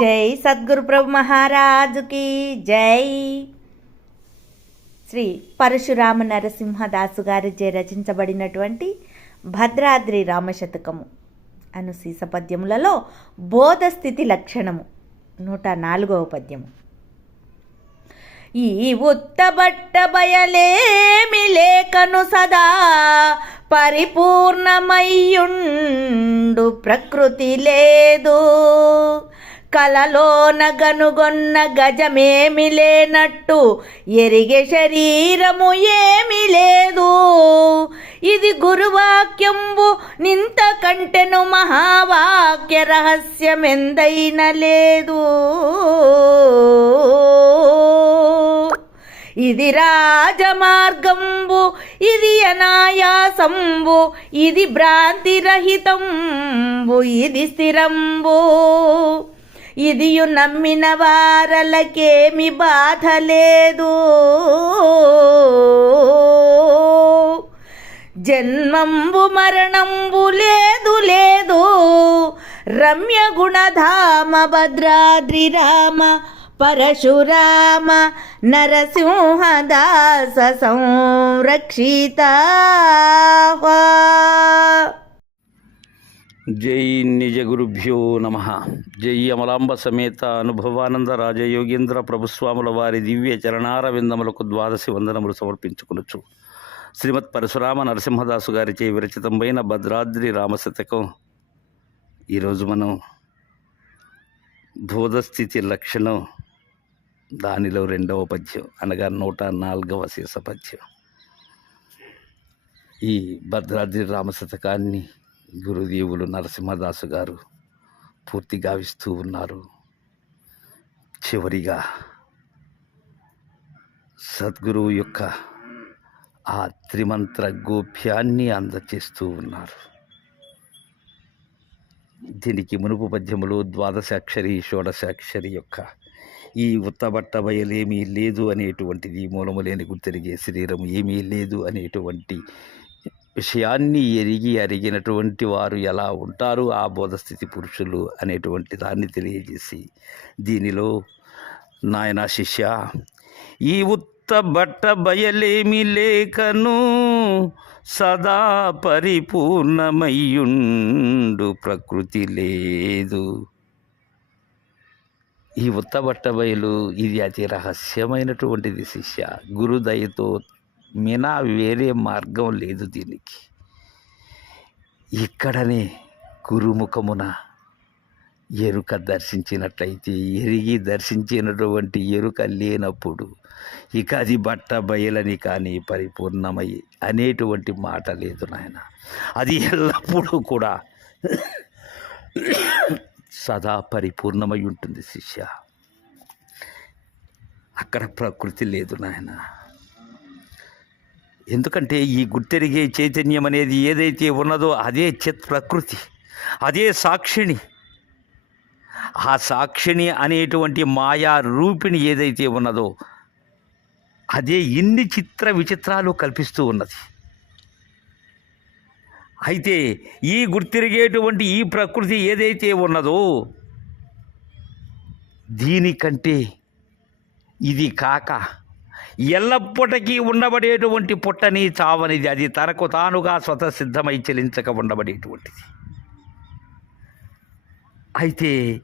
జై సద్గురు ప్రభు మహారాజుకి జై. శ్రీ పరశురామ నరసింహదాసు గారిచే రచించబడినటువంటి భద్రాద్రి రామశతకము అను సీసపద్యములలో బోధస్థితి లక్షణము నూట నాలుగవ పద్యము. ఈ ఉత్తబట్ట బయలేమి లేకను సదా పరిపూర్ణమయ్యుండు ప్రకృతి లేదు. కలలోన గనుగొన్న గజమేమి లేనట్టు ఎరిగే శరీరము ఏమి లేదు. ఇది గురువాక్యంబు నింత కంటెను మహావాక్య రహస్యమెందైన లేదు. ఇది రాజమార్గంబు ఇది అనాయాసంబు ఇది భ్రాంతిరహితంబు ఇది స్థిరంబు. ఇదియు నమ్మిన వారలకేమి బాధ లేదు జన్మంబు మరణంబు లేదు లేదు. రమ్య గుణధామ భద్రాద్రి రామ పరశురామ నరసింహదాస సంరక్షిత. జై నిజ గురుభ్యో నమ. జై అమలాంబ సమేత అనుభవానంద రాజయోగేంద్ర ప్రభుస్వాముల వారి దివ్య చరణార విందములకు ద్వాదశి వందనములు సమర్పించుకునొచ్చు శ్రీమత్ పరశురామ నరసింహదాసు గారిచే విరచితమైన భద్రాద్రి రామశతకం. ఈరోజు మనం బోధస్థితి లక్షణం దానిలో రెండవ పద్యం అనగా నూట నాలుగవ శేష పద్యం ఈ భద్రాద్రి రామశతకాన్ని గురుదేవులు నరసింహదాసు గారు పూర్తి గావిస్తూ ఉన్నారు. చివరిగా సద్గురువు యొక్క ఆ త్రిమంత్ర గోప్యాన్ని అందచేస్తూ ఉన్నారు. దీనికి మునుపు పద్యములు ద్వాదశాక్షరి షోడశాక్షరి యొక్క ఈ ఉత్తబట్ట బయలేమీ లేదు అనేటువంటిది మూలము లేని గుర్తెరిగే శరీరం ఏమీ లేదు అనేటువంటి విషయాన్ని ఎరిగి అరిగినటువంటి వారు ఎలా ఉంటారు? ఆ బోధస్థితి పురుషులు అనేటువంటి దాన్ని తెలియజేసి దీనిలో నాయన శిష్య ఈ ఉత్త బట్ట బయలేమి లేకను సదా పరిపూర్ణమయ్యుండు ప్రకృతి లేదు. ఈ ఉత్తబట్ట బయలు ఇది అతి రహస్యమైనటువంటిది శిష్య. గురుదయతో మినా వేరే మార్గం లేదు దీనికి. ఇక్కడనే గురుముఖమున ఎరుక దర్శించినట్లయితే ఎరిగి దర్శించినటువంటి ఎరుక లేనప్పుడు ఇక అది బట్ట బయలని కానీ పరిపూర్ణమై అనేటువంటి మాట లేదు నాయన. అది ఎల్లప్పుడూ కూడా సదా పరిపూర్ణమై ఉంటుంది శిష్య. అక్కడ ప్రకృతి లేదు నాయన. ఎందుకంటే ఈ గుర్తెరిగే చైతన్యం అనేది ఏదైతే ఉన్నదో అదే చిత్ ప్రకృతి అదే సాక్షిణి ఆ సాక్షిణి అనేటువంటి మాయా రూపిణి ఏదైతే ఉన్నదో అదే ఇన్ని చిత్ర విచిత్రాలు కల్పిస్తూ ఉన్నది. అయితే ఈ గుర్తిరిగేటువంటి ఈ ప్రకృతి ఏదైతే ఉన్నదో దీనికంటే ఇది కాక ఎల్లప్పటికీ ఉండబడేటువంటి పుట్టని చావనిది. అది తనకు తానుగా స్వతసిద్ధమై చెలించక ఉండబడేటువంటిది. అయితే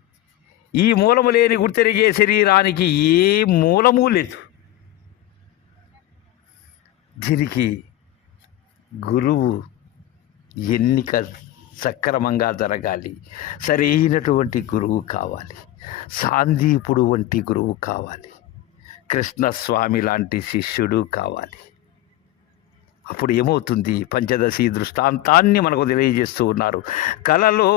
ఈ మూలము లేని గుర్తెరిగే శరీరానికి ఏ మూలము లేదు. దీనికి గురువు ఎన్నిక సక్రమంగా జరగాలి. సరైనటువంటి గురువు కావాలి. సాందీపుడు వంటి గురువు కావాలి. కృష్ణస్వామి లాంటి శిష్యుడు కావాలి. అప్పుడు ఏమవుతుంది? పంచదశి దృష్టాంతాన్ని మనకు తెలియజేస్తూ ఉన్నారు. కలలో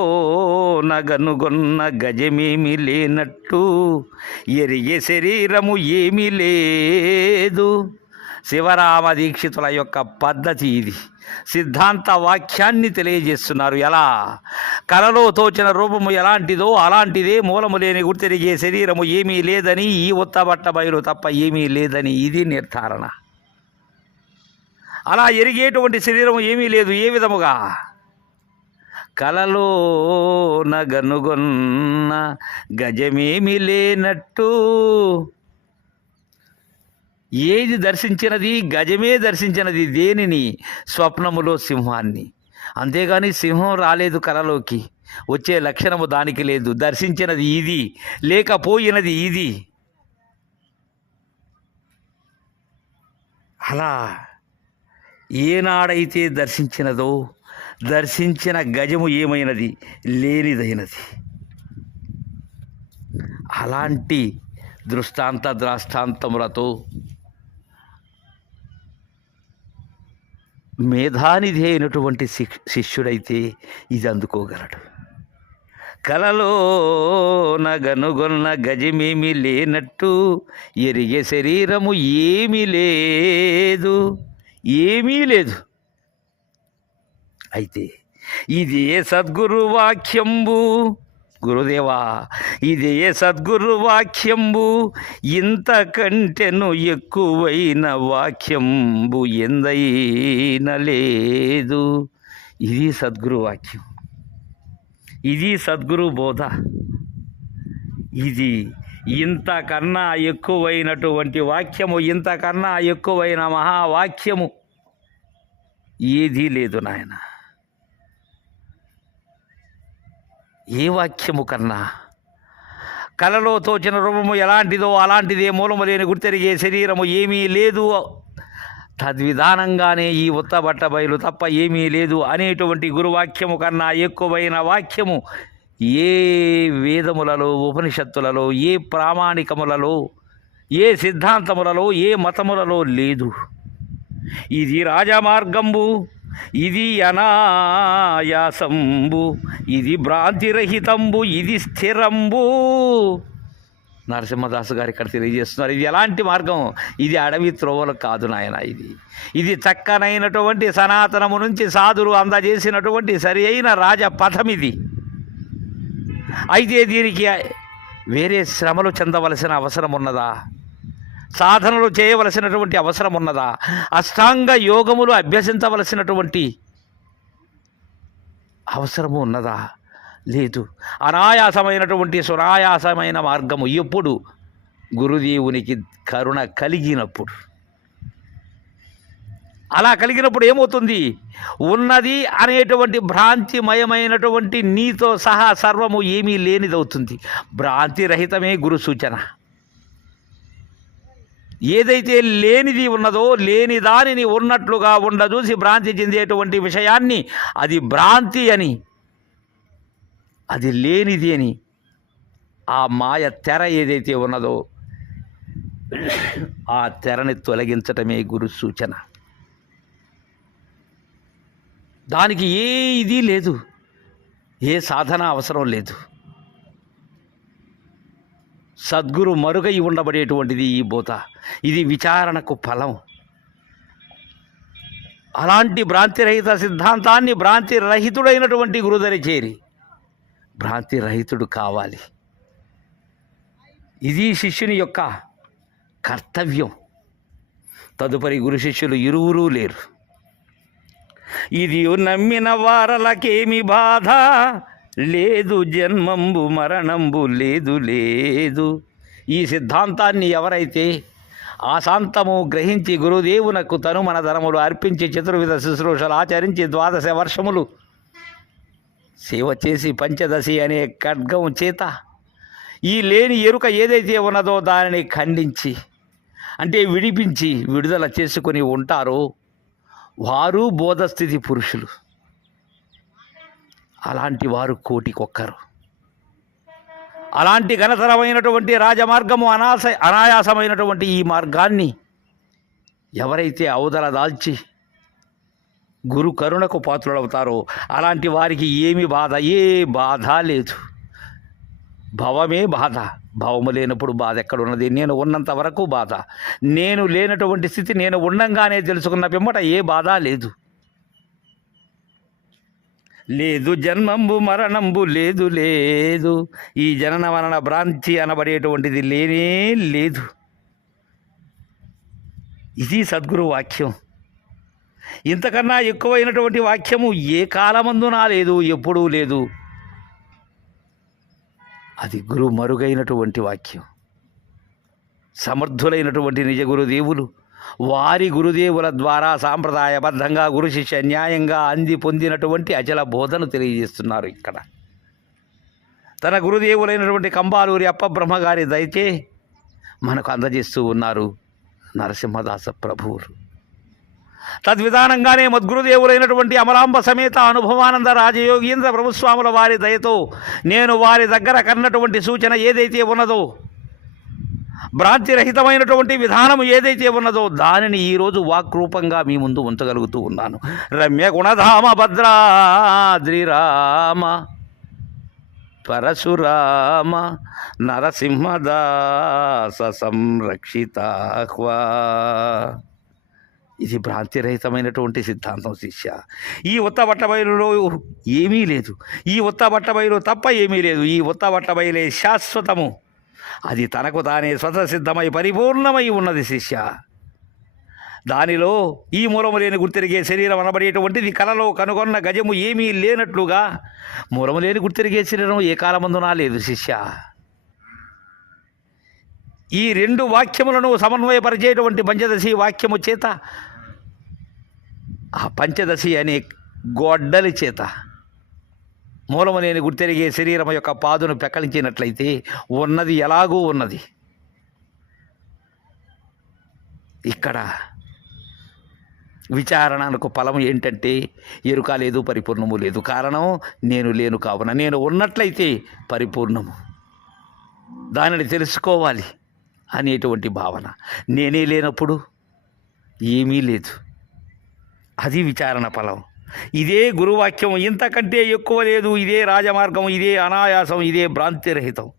నగనుగొన్న గజమేమి లేనట్టు ఎరిగే శరీరము ఏమీ లేదు. శివరామ దీక్షితుల యొక్క పద్ధతి ఇది. సిద్ధాంత వాక్యాన్ని తెలియజేస్తున్నారు. ఎలా? కలలో తోచిన రూపము ఎలాంటిదో అలాంటిదే మూలము లేని గుర్తెరిగే శరీరము ఏమీ లేదని ఈ ఉత్తబట్ట బయలు తప్ప ఏమీ లేదని ఇది నిర్ధారణ. అలా ఎరిగేటువంటి శరీరం ఏమీ లేదు ఏ విధముగా? కలలో నగనుగొన్న గజమేమి లేనట్టు ఏది దర్శించినది గజమే దర్శించినది దేనిని? స్వప్నములో సింహాన్ని. అంతేగాని సింహం రాలేదు కలలోకి. వచ్చే లక్షణము దానికి లేదు. దర్శించినది ఇది లేకపోయినది ఇది. అలా ఏనాడైతే దర్శించినదో దర్శించిన గజము ఏమైనది? లేనిదైనది. అలాంటి దృష్టాంత ద్రాష్టాంతములతో మేధానిధి అయినటువంటి శిక్ శిష్యుడైతే ఇది అందుకోగలడు. కలలో నగనుగొన్న గజమేమి లేనట్టు ఎరిగే శరీరము ఏమీ లేదు ఏమీ లేదు. అయితే ఇది ఏ సద్గురు వాక్యంబు గురుదేవా ఇది ఏ సద్గురు వాక్యంబు. ఇంతకంటెను ఎక్కువైన వాక్యంబు ఎందైన లేదు. ఇది సద్గురు వాక్యం. ఇది సద్గురు బోధ. ఇది ఇంతకన్నా ఎక్కువైనటువంటి వాక్యము ఇంతకన్నా ఎక్కువైన మహావాక్యము. ఏదీ లేదు నాయన. ఏ వాక్యము కన్నా? కలలో తోచిన రూపము ఎలాంటిదో అలాంటిదే మూలము లేని గుర్తెరిగే శరీరము ఏమీ లేదు. తద్విధానంగానే ఈ ఉత్తబట్ట బయలు తప్ప ఏమీ లేదు అనేటువంటి గురువాక్యము కన్నా ఎక్కువైన వాక్యము ఏ వేదములలో ఉపనిషత్తులలో ఏ ప్రామాణికములలో ఏ సిద్ధాంతములలో ఏ మతములలో లేదు. ఇది రాజమార్గంబు. ఇది అనాయాసంబు ఇది భ్రాంతిరహితంబు ఇది స్థిరంబు. నరసింహదాసు గారు ఇక్కడ తెలియజేస్తున్నారు. ఇది ఎలాంటి మార్గం? ఇది అడవి త్రోవలు కాదు నాయన ఇది. ఇది చక్కనైనటువంటి సనాతనము నుంచి సాధులు అందజేసినటువంటి సరి అయిన రాజపథం ఇది. అయితే దీనికి వేరే శ్రమలు చెందవలసిన అవసరం ఉన్నదా? సాధనలు చేయవలసినటువంటి అవసరం ఉన్నదా? అష్టాంగ యోగములు అభ్యసించవలసినటువంటి అవసరము ఉన్నదా? లేదు. అనాయాసమైనటువంటి సునాయాసమైన మార్గము ఎప్పుడు? గురుదేవునికి కరుణ కలిగినప్పుడు. అలా కలిగినప్పుడు ఏమవుతుంది? ఉన్నది అనేటువంటి భ్రాంతిమయమైనటువంటి నీతో సహా సర్వము ఏమీ లేనిదవుతుంది. భ్రాంతి రహితమే గురు సూచన ఏదైతే లేనిది ఉన్నదో లేని దానిని ఉన్నట్లుగా ఉండదూసి భ్రాంతి చెందేటువంటి విషయాన్ని అది భ్రాంతి అని అది లేనిది అని ఆ మాయ తెర ఏదైతే ఉన్నదో ఆ తెరని తొలగించటమే గురు సూచన. దానికి ఏ ఇది లేదు. ఏ సాధన అవసరం లేదు. సద్గురు మరుగై ఉండబడేటువంటిది ఈ బోధ ఇది విచారణకు ఫలం. అలాంటి భ్రాంతిరహిత సిద్ధాంతాన్ని భ్రాంతి రహితుడైనటువంటి గురుదరి చేరి భ్రాంతి రహితుడు కావాలి. ఇది శిష్యుని యొక్క కర్తవ్యం. తదుపరి గురు శిష్యులు ఇరువురూ లేరు. ఇది నమ్మిన వారలకేమి బాధ? లేదు జన్మంబు మరణంబు లేదు లేదు. ఈ సిద్ధాంతాన్ని ఎవరైతే ఆశాంతము గ్రహించి గురుదేవునకు తను మన ధనములు అర్పించి చతుర్విధ శుశ్రూషలు ఆచరించి ద్వాదశ వర్షములు సేవ చేసి పంచదశి అనే ఖడ్గం చేత ఈ లేని ఎరుక ఏదైతే ఉన్నదో దానిని ఖండించి అంటే విడిపించి విడుదల చేసుకొని ఉంటారో వారు బోధస్థితి పురుషులు. అలాంటి వారు కోటికొక్కరు. అలాంటి ఘనతరమైనటువంటి రాజమార్గము అనాస అనాయాసమైనటువంటి ఈ మార్గాన్ని ఎవరైతే అవదల దాల్చి గురు కరుణకు పాత్రుడవుతారో అలాంటి వారికి ఏమి బాధ? ఏ బాధ లేదు. భవమే బాధ. భవము లేనప్పుడు బాధ ఎక్కడ ఉన్నది నేను ఉన్నంత వరకు బాధ. నేను లేనటువంటి స్థితి నేను ఉండంగానే తెలుసుకున్న పిమ్మట ఏ బాధ లేదు. లేదు జన్మంబు మరణంబు లేదు లేదు. ఈ జనన మరణ భ్రాంతి అనబడేటువంటిది లేనే లేదు. ఇది సద్గురు వాక్యం. ఇంతకన్నా ఎక్కువైనటువంటి వాక్యము ఏ కాలమందునా లేదు ఎప్పుడూ లేదు. అది గురు మరుగైనటువంటి వాక్యం. సమర్థులైనటువంటి నిజ గురుదేవులు వారి గురుదేవుల ద్వారా సాంప్రదాయబద్ధంగా గురు శిష్య న్యాయంగా అంది పొందినటువంటి అచల బోధను తెలియజేస్తున్నారు ఇక్కడ. తన గురుదేవులైనటువంటి కంబాలూరి అప్ప బ్రహ్మగారి దయచే మనకు అందజేస్తూ ఉన్నారు నరసింహదాస ప్రభువులు. తద్విధానంగానే మద్గురుదేవులైనటువంటి అమలాంబ సమేత అనుభవానంద రాజయోగీంద్ర ప్రభుస్వాముల వారి దయతో నేను వారి దగ్గర కన్నటువంటి సూచన ఏదైతే ఉన్నదో భ్రాంతిరహితమైనటువంటి విధానం ఏదైతే ఉన్నదో దానిని ఈరోజు వాక్రూపంగా మీ ముందు ఉంచగలుగుతూ ఉన్నాను. రమ్య గుణధామ భద్రాద్రిరామ పరశురామ నరసింహదాస సంరక్షితాహ్వా. ఇది భ్రాంతిరహితమైనటువంటి సిద్ధాంతం శిష్య. ఈ ఉత్త బట్టబయలులో ఏమీ లేదు. ఈ ఉత్త బట్టబయలు తప్ప ఏమీ లేదు. ఈ ఉత్త బట్టబయలే శాశ్వతము. అది తనకు తానే స్వతసిద్ధమై పరిపూర్ణమై ఉన్నది శిష్య. దానిలో ఈ మూలము లేని గుర్తిరిగే శరీరం అనబడేటువంటిది కలలో కనుగొన్న గజము ఏమీ లేనట్లుగా మూలము లేని గుర్తిరిగే శరీరం ఏ కాలమందునా లేదు శిష్య. ఈ రెండు వాక్యములను సమన్వయపరిచేటువంటి పంచదశి వాక్యము చేత ఆ పంచదశి అనే గొడ్డలి చేత మూలము లేని గుర్తెరిగే శరీరం యొక్క పాదును పెక్కలించినట్లయితే ఉన్నది ఎలాగూ ఉన్నది. ఇక్కడ విచారణకు ఫలం ఏంటంటే ఎరుక లేదు పరిపూర్ణము లేదు. కారణం నేను లేను కావున నేను ఉన్నట్లయితే పరిపూర్ణము. దానిని తెలుసుకోవాలి అనేటువంటి భావన. నేనే లేనప్పుడు ఏమీ లేదు. అది విచారణ ఫలం. ఇదే గురువాక్యం ఇంతకంటే ఎక్కువ లేదు. ఇదే రాజమార్గం ఇదే అనాయాసం ఇదే భ్రాంతిరహితం.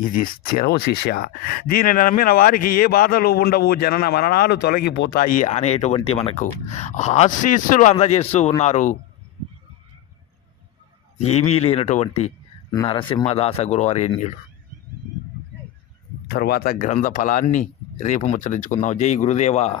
ఇది స్థిరం శిష్య. దీనిని నమ్మిన వారికి ఏ బాధలు ఉండవు జనన మరణాలు తొలగిపోతాయి అనేటువంటి మనకు ఆశీస్సులు అందజేస్తూ ఉన్నారు. ఏమీ లేనటువంటి నరసింహదాస గురువారేణ్యుడు. తర్వాత గ్రంథ ఫలాన్ని రేపు ముచ్చరించుకుందాం. జై గురుదేవా.